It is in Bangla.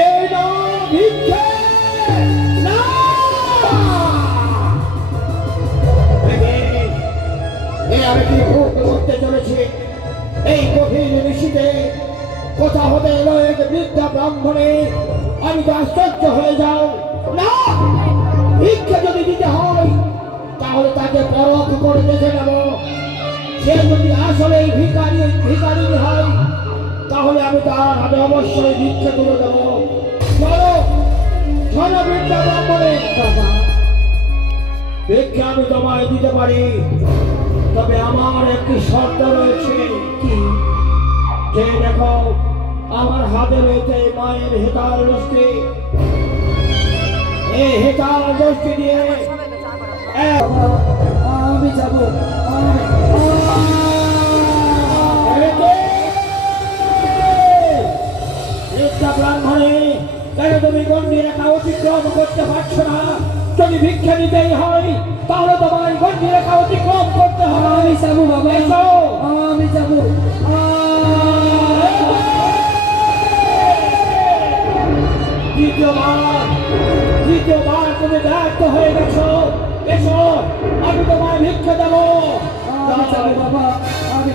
এই নাও ভিক্ষে, না আমি কি ভোগ করতে চলেছি এই কঠিন নিশীথে? কোথা হতে এলো এক বৃদ্ধা ব্রাহ্মণে? আমি তো আশ্চর্য হয়ে যাও। না, ভিক্ষা যদি দিতে হয় তাহলে তাকে পরখ করে দেখে নেব। সে যদি আসলে ভিখারি হয় তাহলে আমি তার হাতে অবশ্যই ভিক্ষা তুলে দেব। চলো চলো বৃদ্ধা ব্রাহ্মণে, ভিক্ষা আমি তোমায় দিতে পারি, তবে আমার একটি শর্ত রয়েছে। কি? যে দেখো আমার হাতে রয়েছে মায়ের হেতাল দৃষ্টি, এই হেতাল দৃষ্টি দিয়ে আমি যাব। ব্রাহ্মণে কেন তুমি গণ্ডি রেখা অতিক্রম করতে পারছো না? যদি ভিক্ষা নিতেই হয় তাহলে তোমার গণ্ডি রেখা অতিক্রম করতে হবে। আমি যাবো বাবা, আমি যাবো। দ্বিতীয়বার তুমি ব্যর্থ হয়ে গেছো। এসো, আমি তোমায় ভিক্ষা দেবো। আমি যাবো বাবা, আমি